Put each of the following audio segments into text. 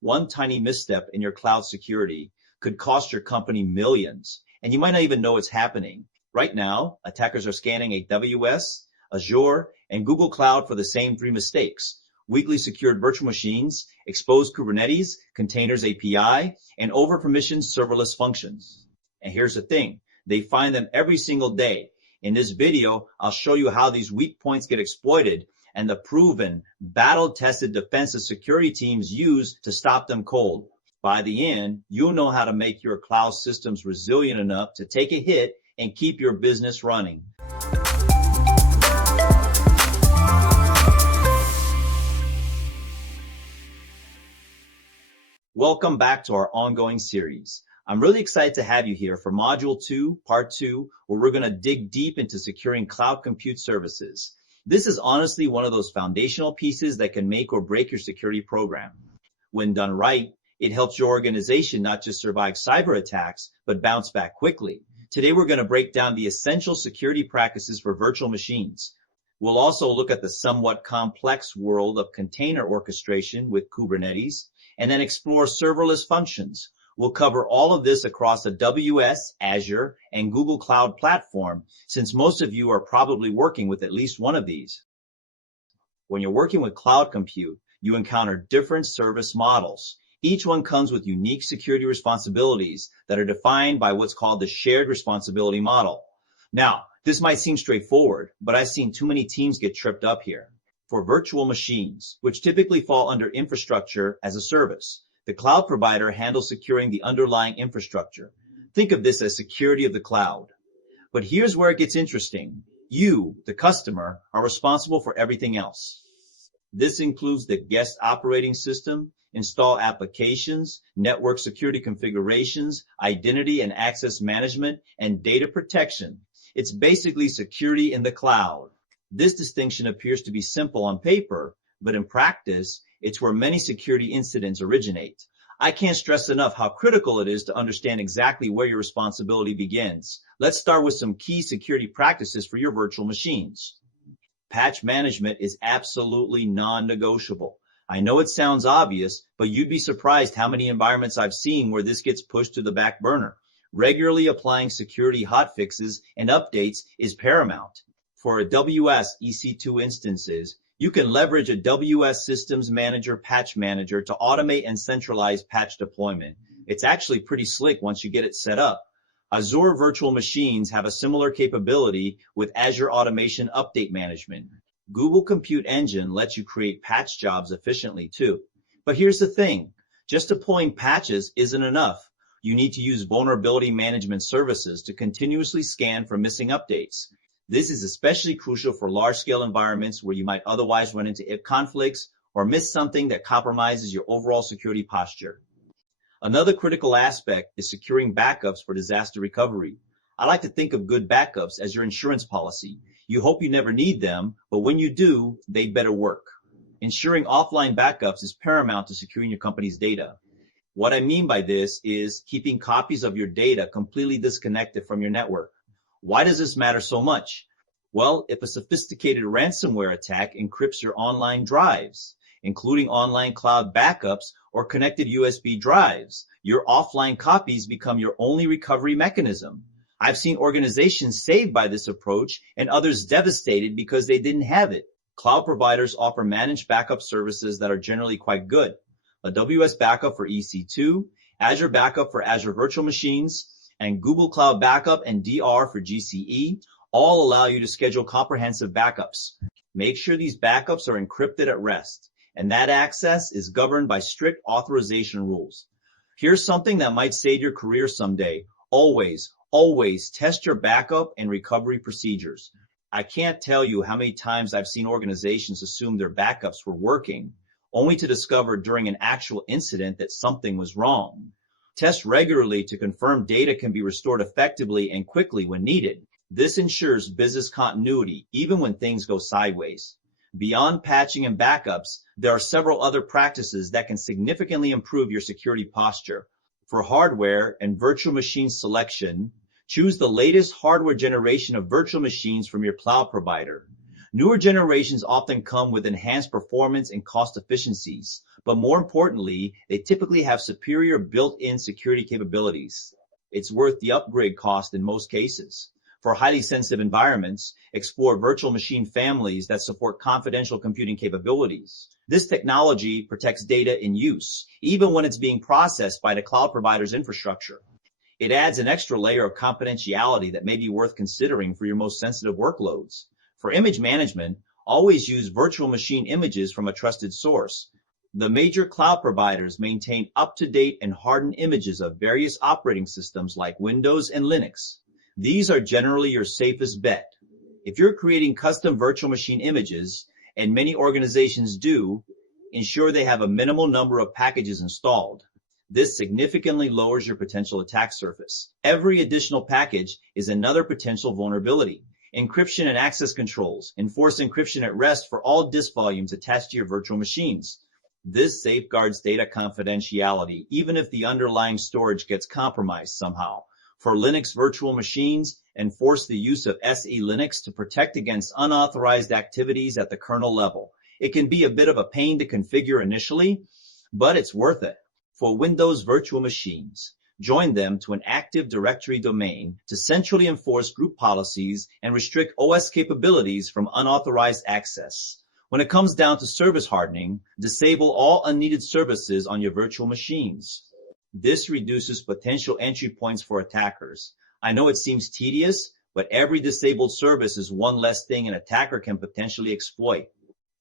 One tiny misstep in your cloud security could cost your company millions, and you might not even know it's happening. Right now, attackers are scanning AWS, Azure, and Google Cloud for the same three mistakes: weakly secured virtual machines, exposed Kubernetes, containers API, and over-permissioned serverless functions. And here's the thing, they find them every single day. In this video, I'll show you how these weak points get exploited and the proven, battle-tested defensive security teams use to stop them cold. By the end, you'll know how to make your cloud systems resilient enough to take a hit and keep your business running. Welcome back to our ongoing series. I'm really excited to have you here for Module 2, Part 2, where we're going to dig deep into securing cloud compute services. This is honestly one of those foundational pieces that can make or break your security program. When done right, it helps your organization not just survive cyber attacks, but bounce back quickly. Today, we're going to break down the essential security practices for virtual machines. We'll also look at the somewhat complex world of container orchestration with Kubernetes, and then explore serverless functions. We'll cover all of this across the AWS, Azure, and Google Cloud platform, since most of you are probably working with at least one of these. When you're working with cloud compute, you encounter different service models. Each one comes with unique security responsibilities that are defined by what's called the shared responsibility model. Now, this might seem straightforward, but I've seen too many teams get tripped up here. For virtual machines, which typically fall under infrastructure as a service, the cloud provider handles securing the underlying infrastructure. Think of this as security of the cloud. But here's where it gets interesting. You, the customer, are responsible for everything else. This includes the guest operating system, install applications, network security configurations, identity and access management, and data protection. It's basically security in the cloud. This distinction appears to be simple on paper, but in practice, it's where many security incidents originate. I can't stress enough how critical it is to understand exactly where your responsibility begins. Let's start with some key security practices for your virtual machines. Patch management is absolutely non-negotiable. I know it sounds obvious, but you'd be surprised how many environments I've seen where this gets pushed to the back burner. Regularly applying security hotfixes and updates is paramount. For AWS EC2 instances, you can leverage AWS Systems Manager Patch Manager to automate and centralize patch deployment. It's actually pretty slick once you get it set up. Azure virtual machines have a similar capability with Azure Automation Update Management. Google Compute Engine lets you create patch jobs efficiently too. But here's the thing, just deploying patches isn't enough. You need to use vulnerability management services to continuously scan for missing updates. This is especially crucial for large-scale environments where you might otherwise run into conflicts or miss something that compromises your overall security posture. Another critical aspect is securing backups for disaster recovery. I like to think of good backups as your insurance policy. You hope you never need them, but when you do, they better work. Ensuring offline backups is paramount to securing your company's data. What I mean by this is keeping copies of your data completely disconnected from your network. Why does this matter so much? Well, if a sophisticated ransomware attack encrypts your online drives, including online cloud backups or connected USB drives, your offline copies become your only recovery mechanism. I've seen organizations saved by this approach and others devastated because they didn't have it. Cloud providers offer managed backup services that are generally quite good. AWS Backup for EC2, Azure Backup for Azure Virtual Machines, and Google Cloud Backup and DR for GCE all allow you to schedule comprehensive backups. Make sure these backups are encrypted at rest, and that access is governed by strict authorization rules. Here's something that might save your career someday. Always test your backup and recovery procedures. I can't tell you how many times I've seen organizations assume their backups were working, only to discover during an actual incident that something was wrong. Test regularly to confirm data can be restored effectively and quickly when needed. This ensures business continuity, even when things go sideways. Beyond patching and backups, there are several other practices that can significantly improve your security posture. For hardware and virtual machine selection, choose the latest hardware generation of virtual machines from your cloud provider. Newer generations often come with enhanced performance and cost efficiencies, but more importantly, they typically have superior built-in security capabilities. It's worth the upgrade cost in most cases. For highly sensitive environments, explore virtual machine families that support confidential computing capabilities. This technology protects data in use, even when it's being processed by the cloud provider's infrastructure. It adds an extra layer of confidentiality that may be worth considering for your most sensitive workloads. For image management, always use virtual machine images from a trusted source. The major cloud providers maintain up-to-date and hardened images of various operating systems like Windows and Linux. These are generally your safest bet. If you're creating custom virtual machine images, and many organizations do, ensure they have a minimal number of packages installed. This significantly lowers your potential attack surface. Every additional package is another potential vulnerability. Encryption and access controls. Enforce encryption at rest for all disk volumes attached to your virtual machines. This safeguards data confidentiality, even if the underlying storage gets compromised somehow. For Linux virtual machines, enforce the use of SE Linux to protect against unauthorized activities at the kernel level. It can be a bit of a pain to configure initially, but it's worth it. For Windows virtual machines, join them to an Active Directory domain to centrally enforce group policies and restrict OS capabilities from unauthorized access. When it comes down to service hardening, disable all unneeded services on your virtual machines. This reduces potential entry points for attackers. I know it seems tedious, but every disabled service is one less thing an attacker can potentially exploit.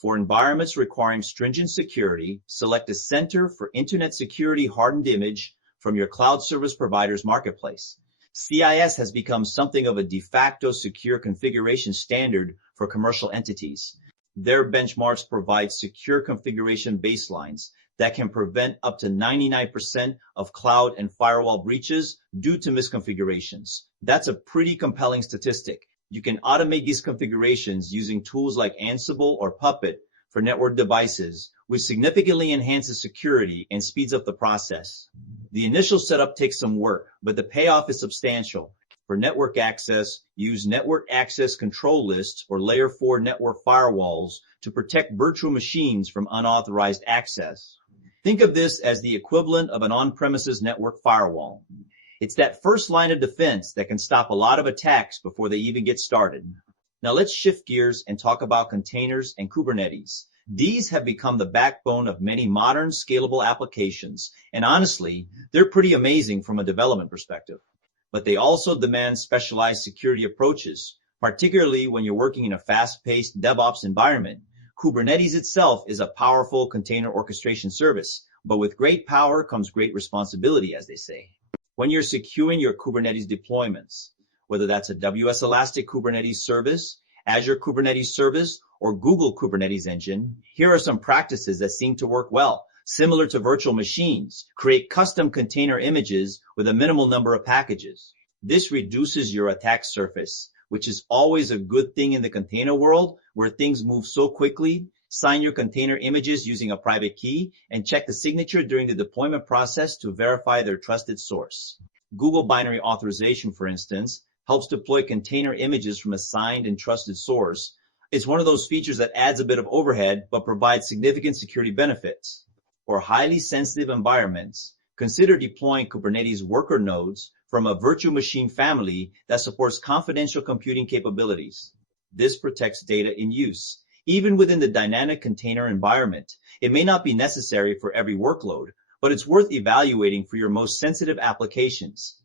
For environments requiring stringent security, select a Center for Internet Security Hardened Image from your cloud service provider's marketplace. CIS has become something of a de facto secure configuration standard for commercial entities. Their benchmarks provide secure configuration baselines that can prevent up to 99% of cloud and firewall breaches due to misconfigurations. That's a pretty compelling statistic. You can automate these configurations using tools like Ansible or Puppet for network devices, which significantly enhances security and speeds up the process. The initial setup takes some work, but the payoff is substantial. For network access, use network access control lists or layer 4 network firewalls to protect virtual machines from unauthorized access. Think of this as the equivalent of an on-premises network firewall. It's that first line of defense that can stop a lot of attacks before they even get started. Now let's shift gears and talk about containers and Kubernetes. These have become the backbone of many modern scalable applications, and honestly, they're pretty amazing from a development perspective. But they also demand specialized security approaches, particularly when you're working in a fast-paced DevOps environment. Kubernetes itself is a powerful container orchestration service, but with great power comes great responsibility, as they say. When you're securing your Kubernetes deployments, whether that's a AWS Elastic Kubernetes service, Azure Kubernetes service, or Google Kubernetes engine, here are some practices that seem to work well. Similar to virtual machines, create custom container images with a minimal number of packages. This reduces your attack surface, which is always a good thing in the container world where things move so quickly. Sign your container images using a private key and check the signature during the deployment process to verify their trusted source. Google Binary Authorization, for instance, helps deploy container images from a signed and trusted source. It's one of those features that adds a bit of overhead but provides significant security benefits. For highly sensitive environments, consider deploying Kubernetes worker nodes from a virtual machine family that supports confidential computing capabilities. This protects data in use. Even within the dynamic container environment, it may not be necessary for every workload, but it's worth evaluating for your most sensitive applications.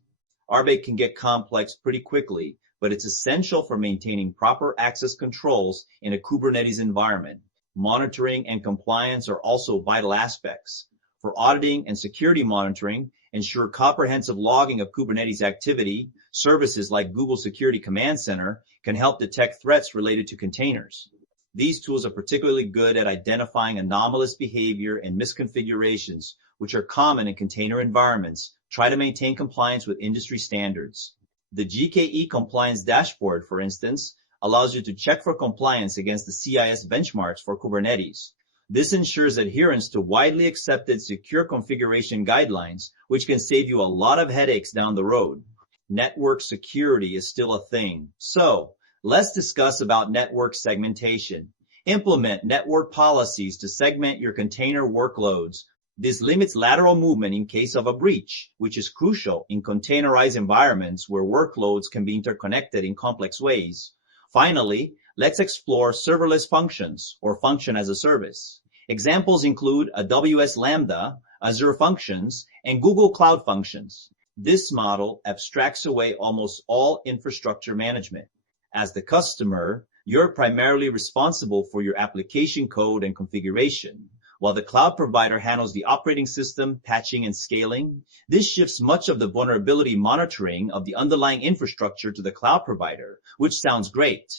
RBAC can get complex pretty quickly, but it's essential for maintaining proper access controls in a Kubernetes environment. Monitoring and compliance are also vital aspects. For auditing and security monitoring, ensure comprehensive logging of Kubernetes activity. Services like Google Security Command Center can help detect threats related to containers. These tools are particularly good at identifying anomalous behavior and misconfigurations, which are common in container environments. Try to maintain compliance with industry standards. The GKE Compliance Dashboard, for instance, allows you to check for compliance against the CIS benchmarks for Kubernetes. This ensures adherence to widely accepted secure configuration guidelines, which can save you a lot of headaches down the road. Network security is still a thing. So let's discuss about network segmentation. Implement network policies to segment your container workloads. This limits lateral movement in case of a breach, which is crucial in containerized environments where workloads can be interconnected in complex ways. Finally, let's explore serverless functions, or function as a service. Examples include AWS Lambda, Azure Functions, and Google Cloud Functions. This model abstracts away almost all infrastructure management. As the customer, you're primarily responsible for your application code and configuration, while the cloud provider handles the operating system, patching, and scaling. This shifts much of the vulnerability monitoring of the underlying infrastructure to the cloud provider, which sounds great,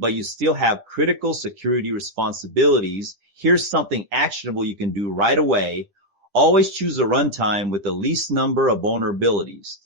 but you still have critical security responsibilities. Here's something actionable you can do right away. Always choose a runtime with the least number of vulnerabilities.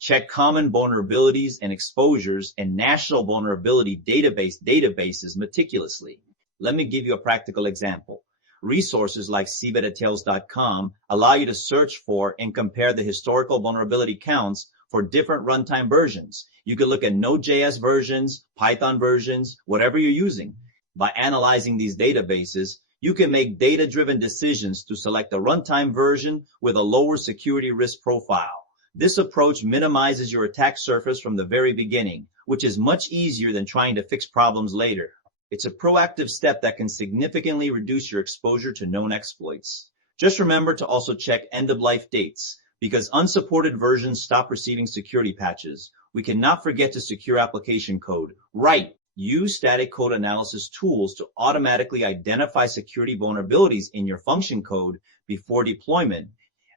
Check common vulnerabilities and exposures and national vulnerability databases meticulously. Let me give you a practical example. Resources like cbetdetails.com allow you to search for and compare the historical vulnerability counts for different runtime versions. You can look at Node.js versions, Python versions, whatever you're using. By analyzing these databases, you can make data-driven decisions to select a runtime version with a lower security risk profile. This approach minimizes your attack surface from the very beginning, which is much easier than trying to fix problems later. It's a proactive step that can significantly reduce your exposure to known exploits. Just remember to also check end-of-life dates, because unsupported versions stop receiving security patches. We cannot forget to secure application code. Right. Use static code analysis tools to automatically identify security vulnerabilities in your function code before deployment.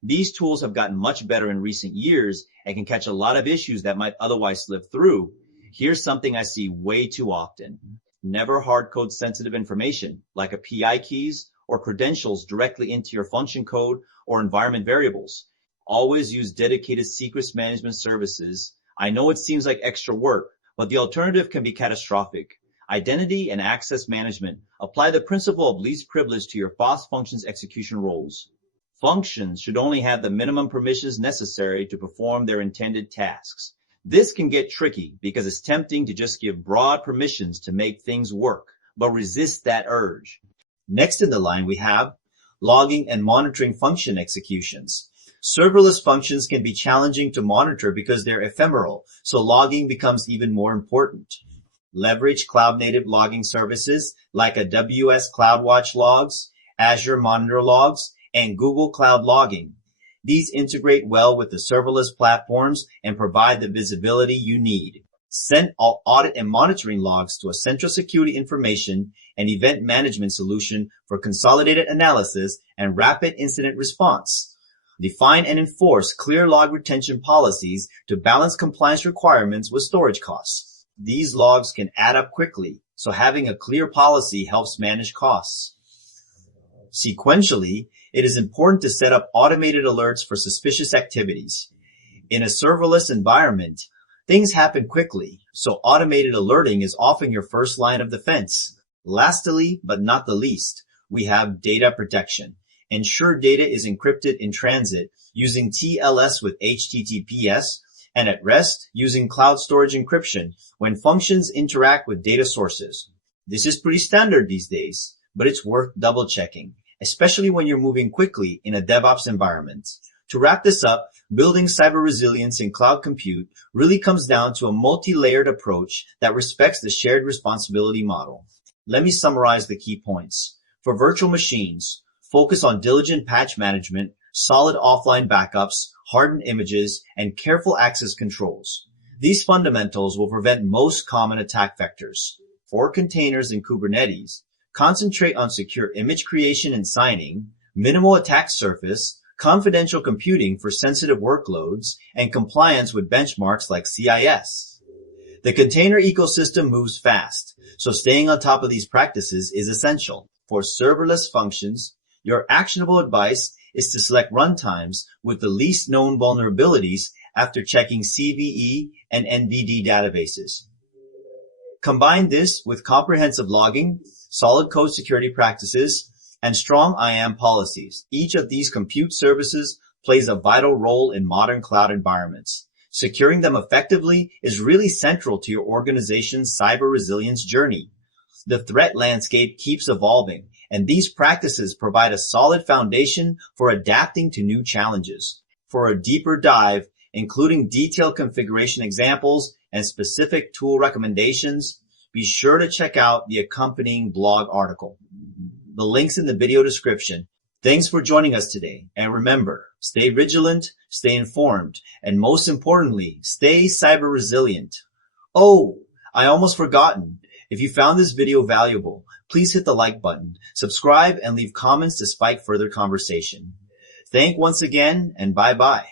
These tools have gotten much better in recent years and can catch a lot of issues that might otherwise slip through. Here's something I see way too often. Never hard code sensitive information like API keys or credentials directly into your function code or environment variables. Always use dedicated secrets management services. I know it seems like extra work, but the alternative can be catastrophic. Identity and access management. Apply the principle of least privilege to your FOSS functions execution roles. Functions should only have the minimum permissions necessary to perform their intended tasks. This can get tricky because it's tempting to just give broad permissions to make things work, but resist that urge. Next in the line, we have logging and monitoring function executions. Serverless functions can be challenging to monitor because they're ephemeral, so logging becomes even more important. Leverage cloud-native logging services like AWS CloudWatch Logs, Azure Monitor Logs, and Google Cloud Logging. These integrate well with the serverless platforms and provide the visibility you need. Send all audit and monitoring logs to a central security information and event management solution for consolidated analysis and rapid incident response. Define and enforce clear log retention policies to balance compliance requirements with storage costs. These logs can add up quickly, so having a clear policy helps manage costs. Sequentially, it is important to set up automated alerts for suspicious activities. In a serverless environment, things happen quickly, so automated alerting is often your first line of defense. Lastly, but not the least, we have data protection. Ensure data is encrypted in transit using TLS with HTTPS and at rest using cloud storage encryption when functions interact with data sources. This is pretty standard these days, but it's worth double checking, especially when you're moving quickly in a DevOps environment. To wrap this up, building cyber resilience in cloud compute really comes down to a multi-layered approach that respects the shared responsibility model. Let me summarize the key points. For virtual machines, focus on diligent patch management, solid offline backups, hardened images, and careful access controls. These fundamentals will prevent most common attack vectors. For containers in Kubernetes, concentrate on secure image creation and signing, minimal attack surface, confidential computing for sensitive workloads, and compliance with benchmarks like CIS. The container ecosystem moves fast, so staying on top of these practices is essential. For serverless functions, your actionable advice is to select runtimes with the least known vulnerabilities after checking CVE and NVD databases. Combine this with comprehensive logging, solid code security practices, and strong IAM policies. Each of these compute services plays a vital role in modern cloud environments. Securing them effectively is really central to your organization's cyber resilience journey. The threat landscape keeps evolving, and these practices provide a solid foundation for adapting to new challenges. For a deeper dive, including detailed configuration examples and specific tool recommendations, be sure to check out the accompanying blog article. The link's in the video description. Thanks for joining us today, and remember, stay vigilant, stay informed, and most importantly, stay cyber resilient. Oh, I almost forgotten. If you found this video valuable, please hit the like button, subscribe, and leave comments to spike further conversation. Thanks once again, and bye-bye.